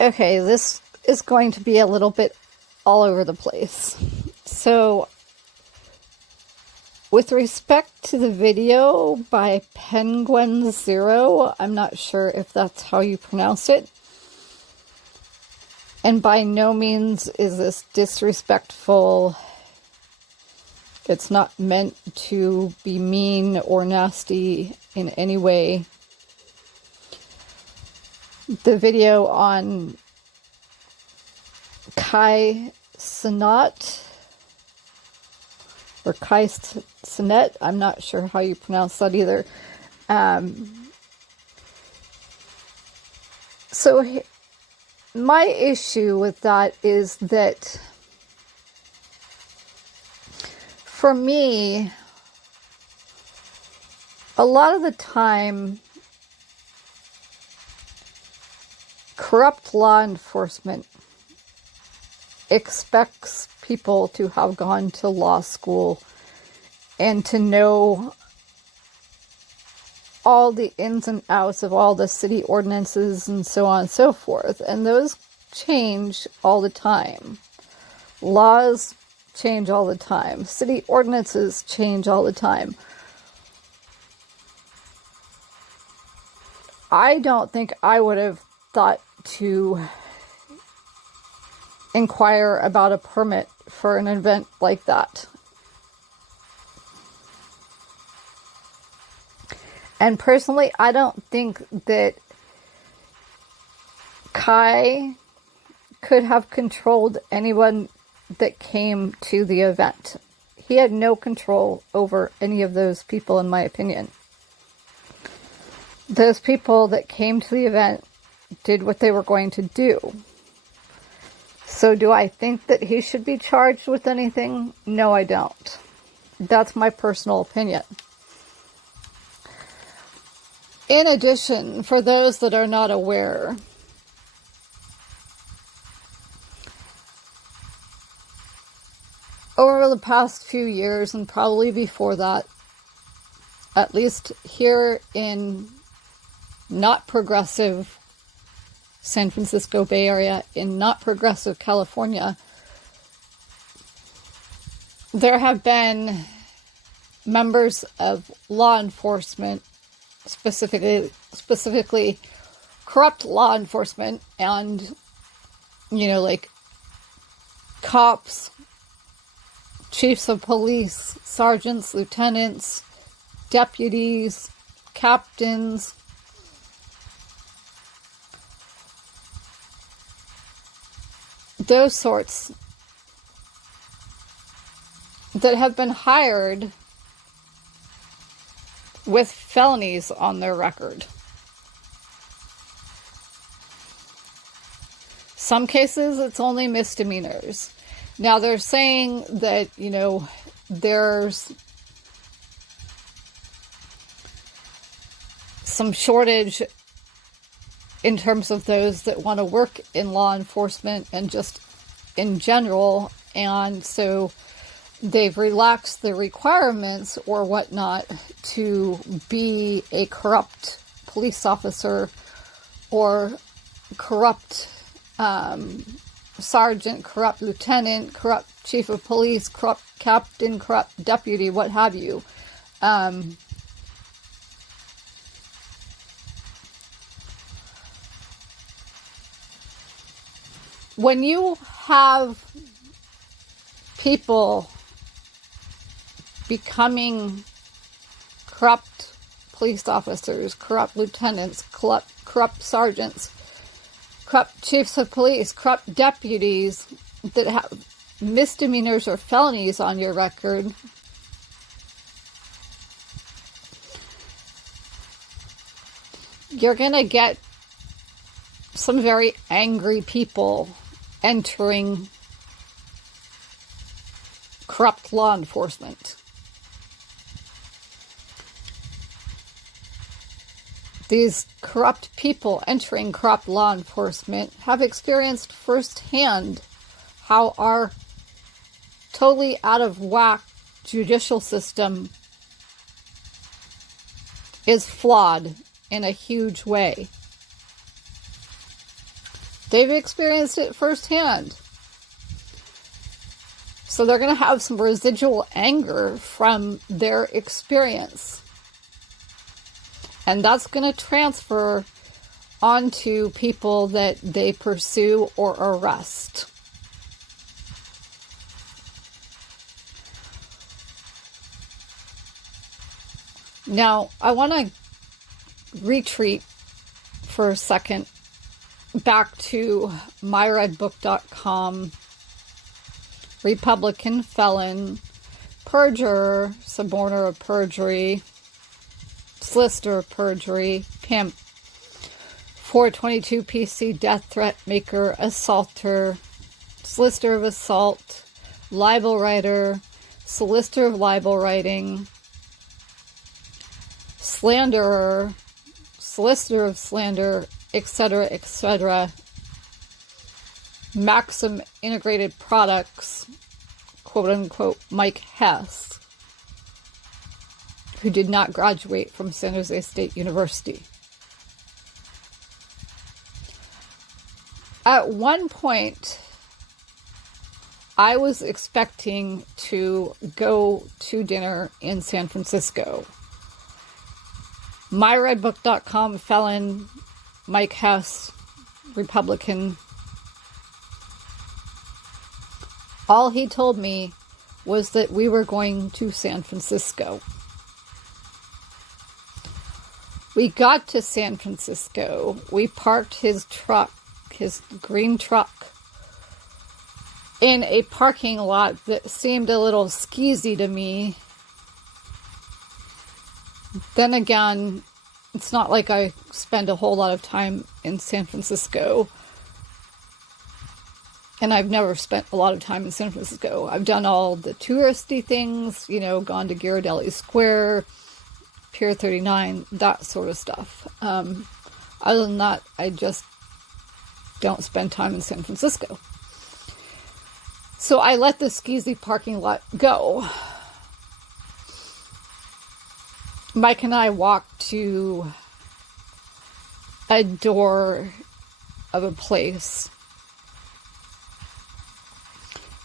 Okay, this is going to be a little bit all over the place. So, with respect to the video by Penguin Zero, I'm not sure if that's how you pronounce it. And by no means is this disrespectful. It's not meant to be mean or nasty in any way. The video on Kai Cenat, or Kai Cenat, I'm not sure how you pronounce that either. So my issue with that is that for me, a lot of the time, corrupt law enforcement expects people to have gone to law school and to know all the ins and outs of all the city ordinances and so on and so forth. And those change all the time. Laws change all the time. City ordinances change all the time. I don't think I would have thought to inquire about a permit for an event like that. And personally, I don't think that Kai could have controlled anyone that came to the event. He had no control over any of those people, in my opinion. Those people that came to the event did what they were going to do. So do I think that he should be charged with anything? No, I don't. That's my personal opinion. In addition, for those that are not aware, over the past few years, and probably before that, at least here in not progressive San Francisco Bay Area, in not progressive California, there have been members of law enforcement, specifically corrupt law enforcement, and, like cops, chiefs of police, sergeants, lieutenants, deputies, captains, those sorts that have been hired with felonies on their record. Some cases, it's only misdemeanors. Now, they're saying that, there's some shortage in terms of those that want to work in law enforcement and just in general. And so they've relaxed the requirements or whatnot to be a corrupt police officer or corrupt sergeant, corrupt lieutenant, corrupt chief of police, corrupt captain, corrupt deputy, what have you. When you have people becoming corrupt police officers, corrupt lieutenants, corrupt sergeants, corrupt chiefs of police, corrupt deputies that have misdemeanors or felonies on your record, you're going to get some very angry people entering corrupt law enforcement. These corrupt people entering corrupt law enforcement have experienced firsthand how our totally out of whack judicial system is flawed in a huge way. They've experienced it firsthand. So they're going to have some residual anger from their experience. And that's going to transfer onto people that they pursue or arrest. Now, I want to retreat for a second back to myredbook.com. Republican felon, perjurer, suborner of perjury, solicitor of perjury, pimp, 422 PC, death threat maker, assaulter, solicitor of assault, libel writer, solicitor of libel writing, slanderer, solicitor of slander, etc., etc. Maxim Integrated Products, quote unquote, Mike Hess, who did not graduate from San Jose State University. At one point, I was expecting to go to dinner in San Francisco. MyRedBook.com felon, Mike Hess, Republican. All he told me was that we were going to San Francisco. We got to San Francisco. We parked his truck, his green truck, in a parking lot that seemed a little skeezy to me. Then again, it's not like I spend a whole lot of time in San Francisco. And I've never spent a lot of time in San Francisco. I've done all the touristy things, you know, gone to Ghirardelli Square, Pier 39, that sort of stuff. Other than that, I just don't spend time in San Francisco. So I let the skeezy parking lot go. Mike and I walked to a door of a place.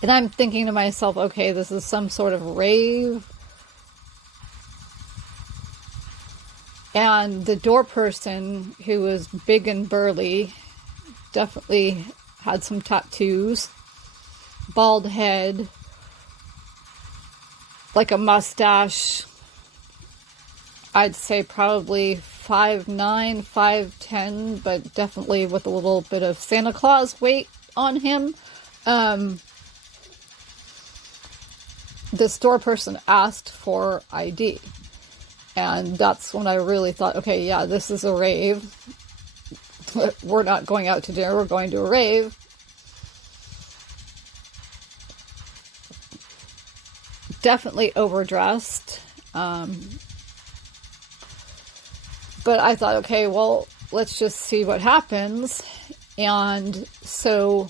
And I'm thinking to myself, okay, this is some sort of rave. And the door person, who was big and burly, definitely had some tattoos, bald head, like a mustache. I'd say probably 5'9", 5'10", but definitely with a little bit of Santa Claus weight on him. The store person asked for ID. And that's when I really thought, okay, yeah, this is a rave. We're not going out to dinner, we're going to a rave. Definitely overdressed. But I thought, okay, well, let's just see what happens. And so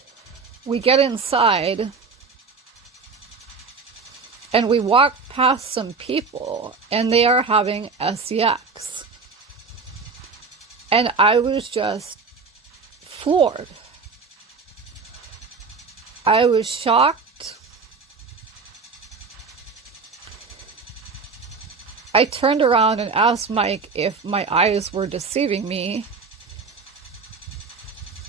we get inside. And we walk past some people, and they are having sex. And I was just floored. I was shocked. I turned around and asked Mike if my eyes were deceiving me.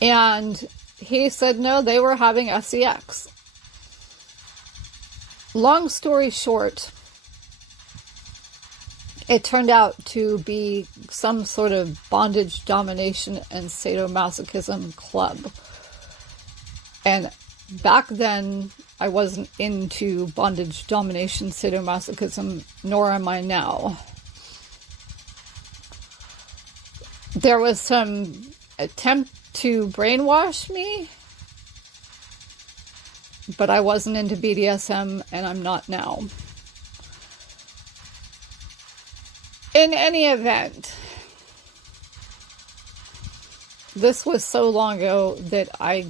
And he said no, they were having sex. Long story short, it turned out to be some sort of bondage, domination, and sadomasochism club. And back then, I wasn't into bondage, domination, sadomasochism, nor am I now. There was some attempt to brainwash me, but I wasn't into BDSM, and I'm not now. In any event, this was so long ago that I,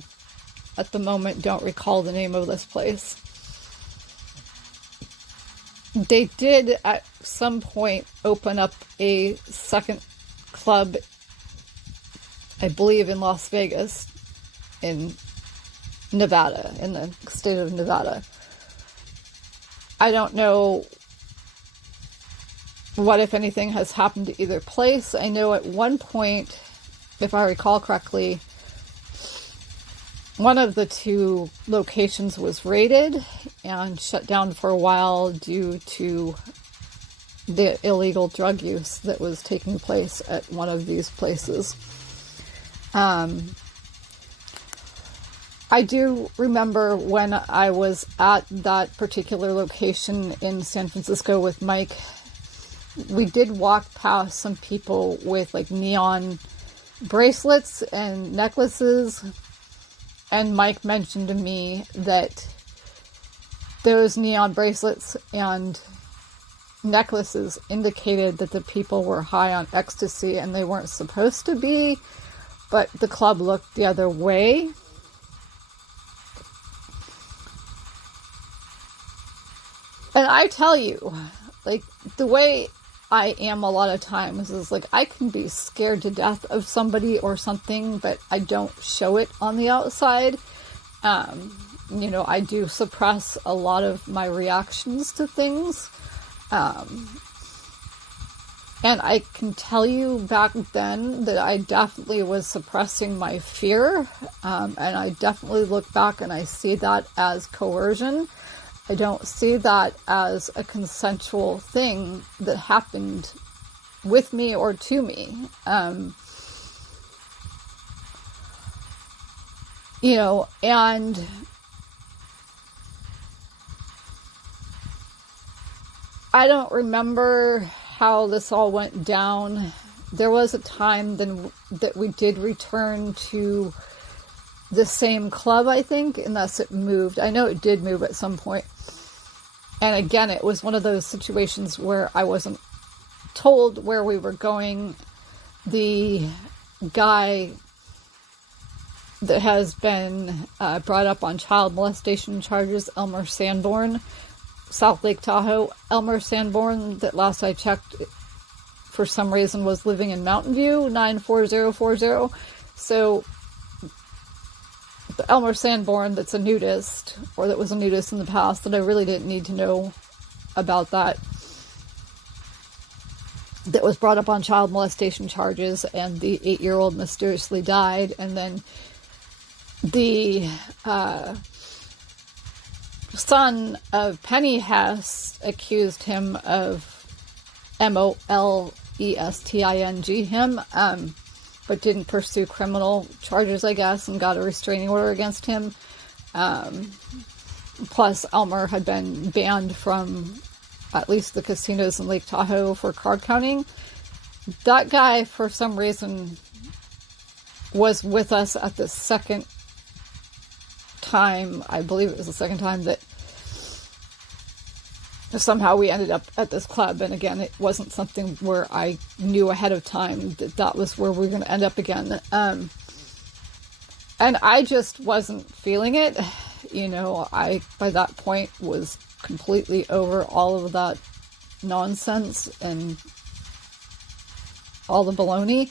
at the moment, don't recall the name of this place. They did, at some point, open up a second club, I believe in Las Vegas. in Nevada, in the state of Nevada. I don't know what, if anything, has happened to either place. I know at one point, if I recall correctly, one of the two locations was raided and shut down for a while due to the illegal drug use that was taking place at one of these places. I do remember when I was at that particular location in San Francisco with Mike, we did walk past some people with like neon bracelets and necklaces, and Mike mentioned to me that those neon bracelets and necklaces indicated that the people were high on ecstasy, and they weren't supposed to be, but the club looked the other way. And I tell you, like, the way I am a lot of times is like, I can be scared to death of somebody or something, but I don't show it on the outside. I do suppress a lot of my reactions to things. And I can tell you back then that I definitely was suppressing my fear. And I definitely look back and I see that as coercion. I don't see that as a consensual thing that happened with me or to me. And I don't remember how this all went down. There was a time then that we did return to the same club, I think, unless it moved. I know it did move at some point. And again, it was one of those situations where I wasn't told where we were going. The guy that has been brought up on child molestation charges, Elmer Sanborn, South Lake Tahoe, Elmer Sanborn, that last I checked, for some reason was living in Mountain View, 94040. So the Elmer Sanborn that's a nudist, or that was a nudist in the past, that I really didn't need to know about that was brought up on child molestation charges, and the 8-year-old mysteriously died, and then the son of Penny Hess accused him of molesting him, but didn't pursue criminal charges, I guess, and got a restraining order against him. Plus, Elmer had been banned from at least the casinos in Lake Tahoe for card counting. That guy, for some reason, was with us at the second time. I believe it was the second time that somehow we ended up at this club. And again, it wasn't something where I knew ahead of time that that was where we were going to end up again. And I just wasn't feeling it. I, by that point, was completely over all of that nonsense and all the baloney.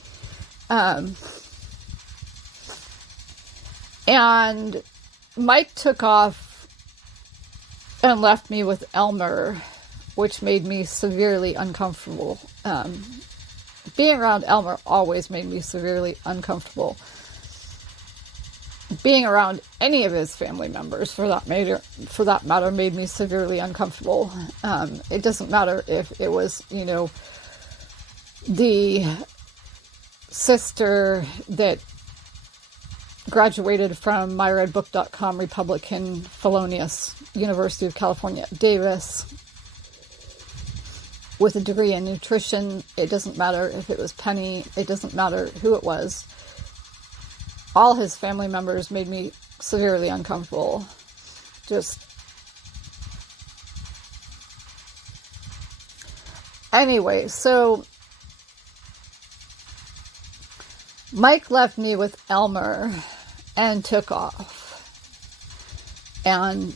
And Mike took off and left me with Elmer, which made me severely uncomfortable. Being around Elmer always made me severely uncomfortable. Being around any of his family members, for that matter, made me severely uncomfortable. It doesn't matter if it was, the sister that graduated from myredbook.com Republican Felonious University of California Davis with a degree in nutrition. It doesn't matter if it was Penny. It doesn't matter who it was. All his family members made me severely uncomfortable. Anyway, so Mike left me with Elmer and took off. And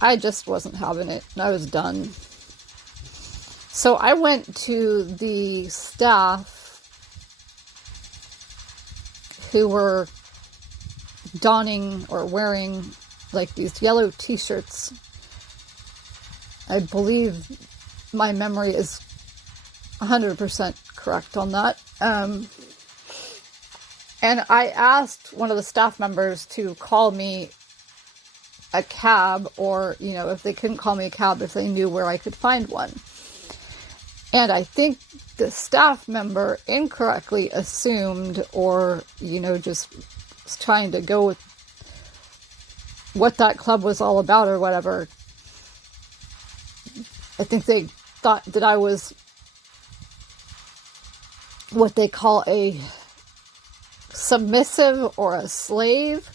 I just wasn't having it. I was done. So I went to the staff who were donning or wearing like these yellow t-shirts. I believe my memory is 100% correct on that. And I asked one of the staff members to call me a cab, or, you know, if they couldn't call me a cab, if they knew where I could find one. And I think the staff member incorrectly assumed, or, you know, just was trying to go with what that club was all about or whatever. I think they thought that I was what they call a submissive or a slave,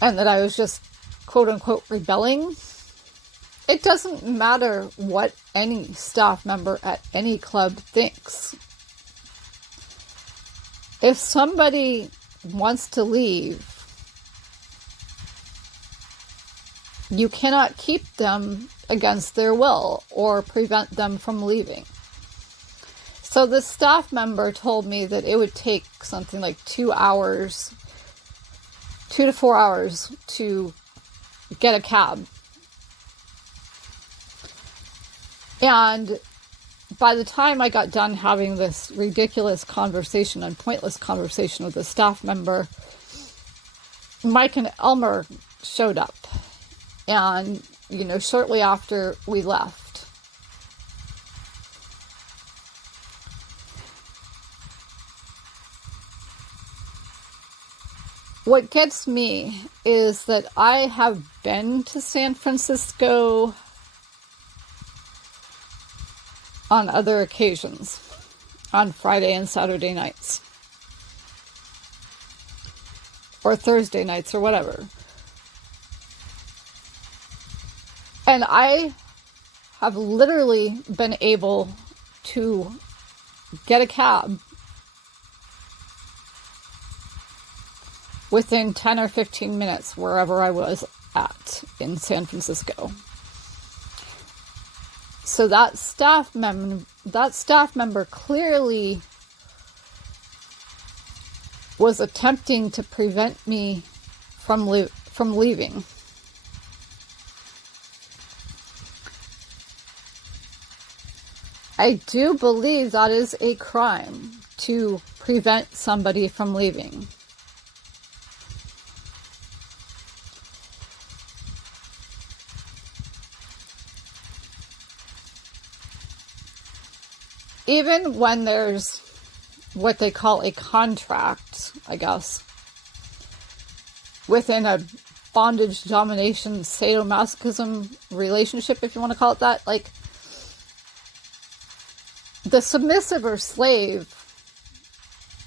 and that I was just quote unquote rebelling. It doesn't matter what any staff member at any club thinks. If somebody wants to leave, you cannot keep them against their will or prevent them from leaving. So the staff member told me that it would take something like 2 hours, 2 to 4 hours to get a cab. And by the time I got done having this ridiculous conversation and pointless conversation with the staff member, Mike and Elmer showed up. And, you know, shortly after we left. What gets me is that I have been to San Francisco on other occasions, on Friday and Saturday nights, or Thursday nights, or whatever. And I have literally been able to get a cab within 10 or 15 minutes wherever I was at in San Francisco. So that staff member clearly was attempting to prevent me from leaving. I do believe that is a crime, to prevent somebody from leaving. Even when there's what they call a contract, I guess, within a bondage, domination, sadomasochism relationship, if you want to call it that, like, the submissive or slave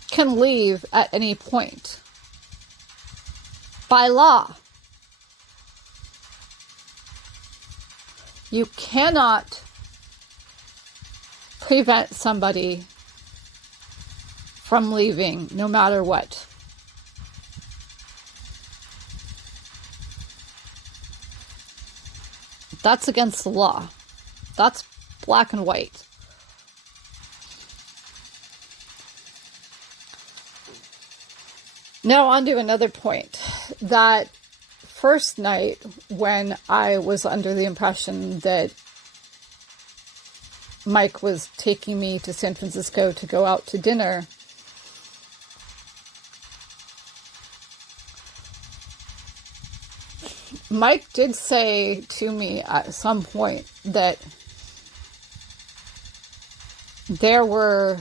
can leave at any point. By law. You cannot prevent somebody from leaving, no matter what. That's against the law. That's black and white. Now on to another point. That first night when I was under the impression that Mike was taking me to San Francisco to go out to dinner, Mike did say to me at some point that there were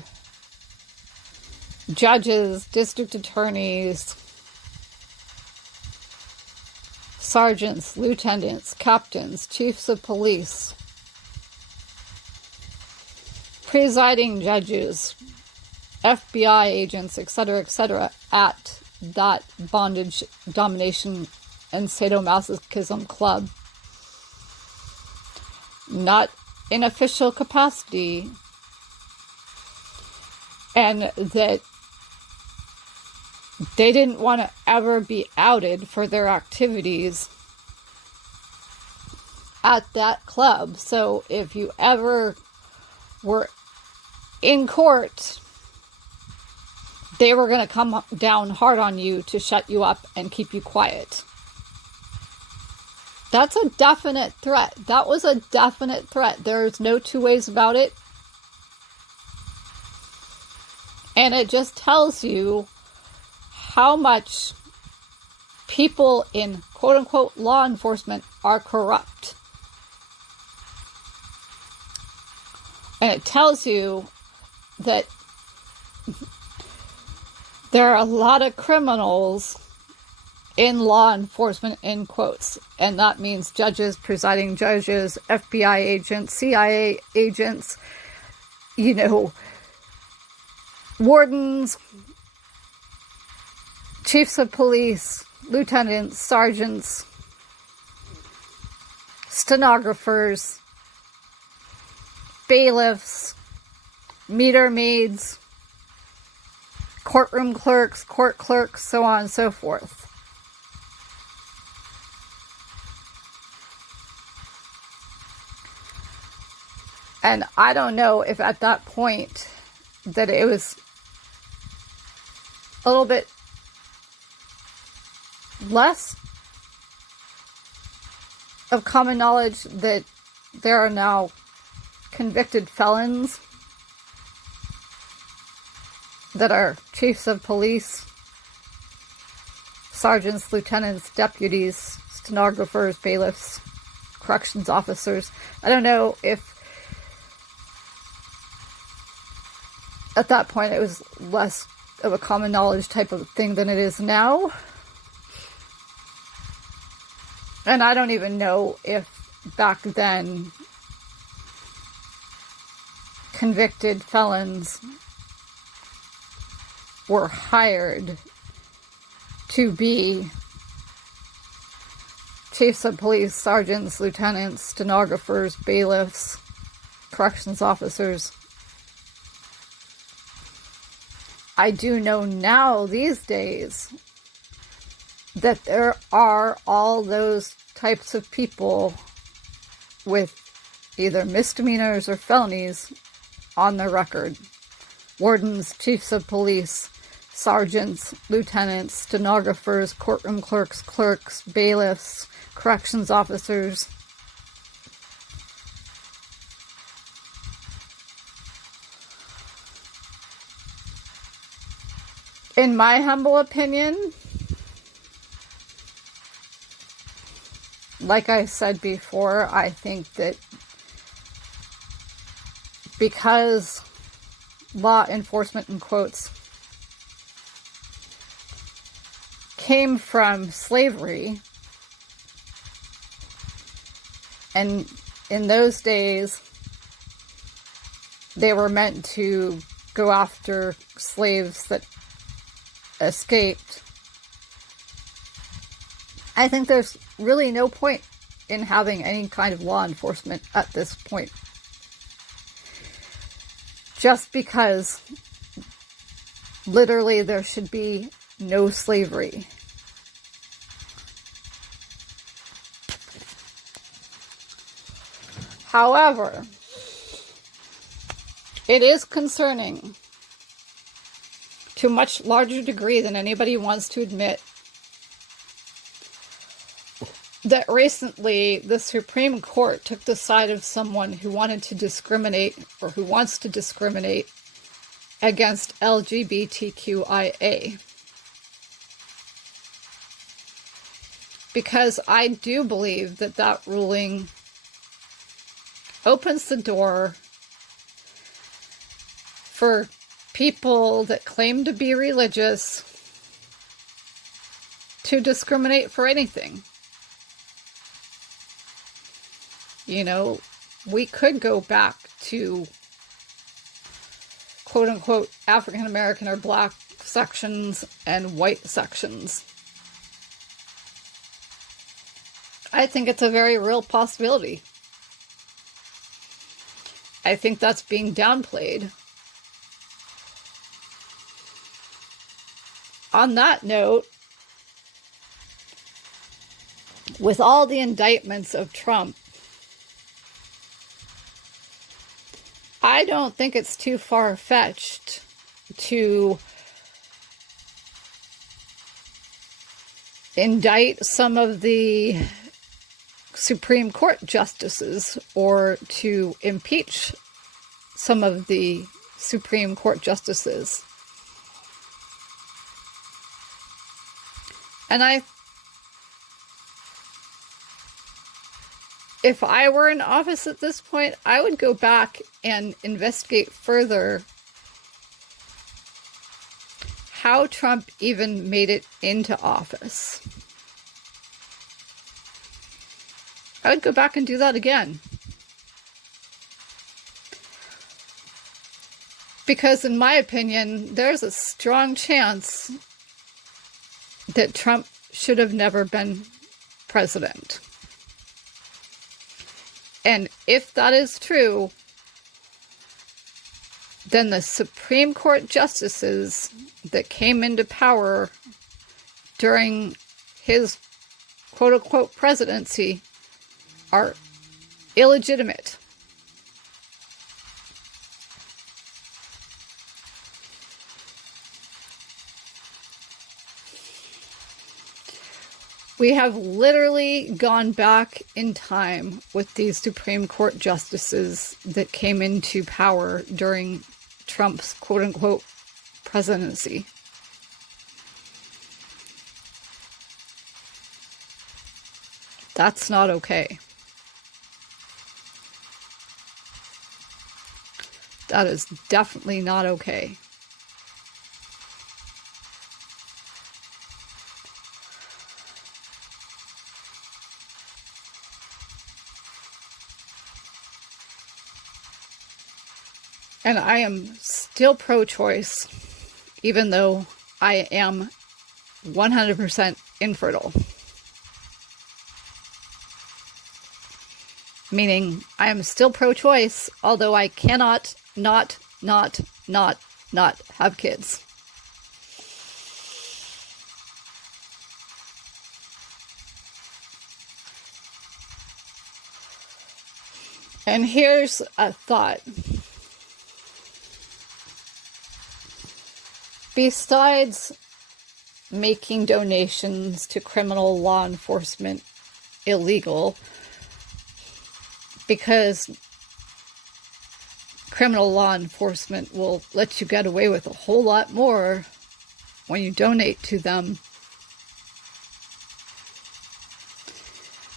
judges, district attorneys, sergeants, lieutenants, captains, chiefs of police, presiding judges, FBI agents, etc., at that bondage, domination, and sadomasochism club. Not in official capacity, and that they didn't want to ever be outed for their activities at that club. So if you ever were in court they were going to come down hard on you to shut you up and keep you quiet. That's a definite threat. That was a definite threat. There's no two ways about it. And it just tells you how much people in quote-unquote law enforcement are corrupt. And it tells you that there are a lot of criminals in law enforcement, in quotes. And that means judges, presiding judges, FBI agents, CIA agents, wardens, chiefs of police, lieutenants, sergeants, stenographers, bailiffs, meter maids, courtroom clerks, court clerks, so on and so forth. And I don't know if at that point that it was a little bit less of common knowledge that there are now convicted felons that are chiefs of police, sergeants, lieutenants, deputies, stenographers, bailiffs, corrections officers. I don't know if at that point it was less of a common knowledge type of thing than it is now. And I don't even know if back then convicted felons were hired to be chiefs of police, sergeants, lieutenants, stenographers, bailiffs, corrections officers. I do know now these days that there are all those types of people with either misdemeanors or felonies on their record. Wardens, chiefs of police, sergeants, lieutenants, stenographers, courtroom clerks, bailiffs, corrections officers. In my humble opinion, like I said before, I think that because law enforcement, in quotes, came from slavery, and in those days, they were meant to go after slaves that escaped. I think there's really no point in having any kind of law enforcement at this point. Just because literally there should be no slavery. However, it is concerning to a much larger degree than anybody wants to admit that recently the Supreme Court took the side of someone who wanted to discriminate, or who wants to discriminate, against LGBTQIA. Because I do believe that that ruling opens the door for people that claim to be religious to discriminate for anything. We could go back to quote-unquote African American or black sections and white sections. I think it's a very real possibility. I think that's being downplayed. On that note, with all the indictments of Trump, I don't think it's too far-fetched to indict some of the Supreme Court justices or to impeach some of the Supreme Court justices. And if I were in office at this point, I would go back and investigate further how Trump even made it into office. I would go back and do that again. Because in my opinion, there's a strong chance that Trump should have never been president. And if that is true, then the Supreme Court justices that came into power during his quote-unquote presidency are illegitimate. We have literally gone back in time with these Supreme Court justices that came into power during Trump's quote-unquote presidency. That's not okay. That is definitely not okay. And I am still pro-choice, even though I am 100% infertile. Meaning, I am still pro-choice, although I cannot not have kids. And here's a thought. Besides making donations to criminal law enforcement illegal, because criminal law enforcement will let you get away with a whole lot more when you donate to them.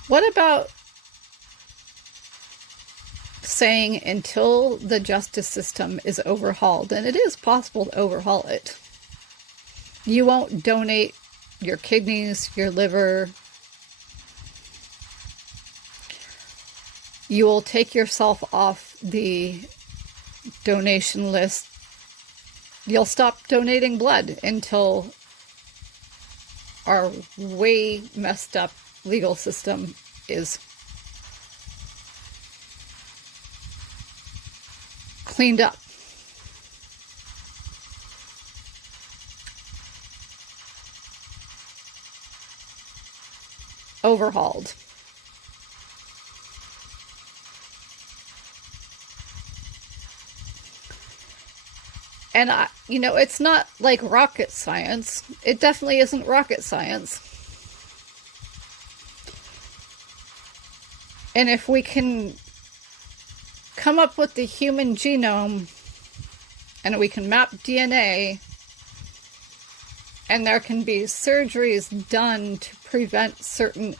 What about saying until the justice system is overhauled, and it is possible to overhaul it, you won't donate your kidneys, your liver. You will take yourself off the donation list. You'll stop donating blood until our way messed up legal system is cleaned up. Overhauled. And it's not like rocket science. It definitely isn't rocket science. And if we can come up with the human genome and we can map DNA, and there can be surgeries done to prevent certain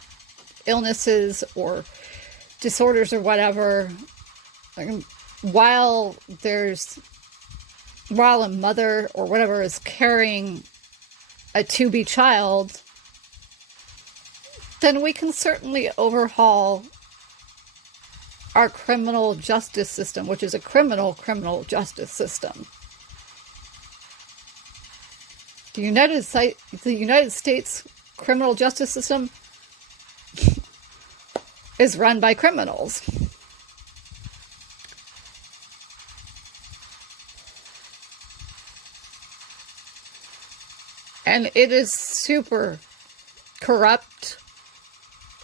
illnesses or disorders or whatever, while a mother or whatever is carrying a to-be child, then we can certainly overhaul our criminal justice system, which is a criminal justice system. The United States criminal justice system is run by criminals. And it is super corrupt,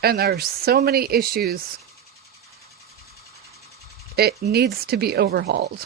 and there are so many issues. It needs to be overhauled.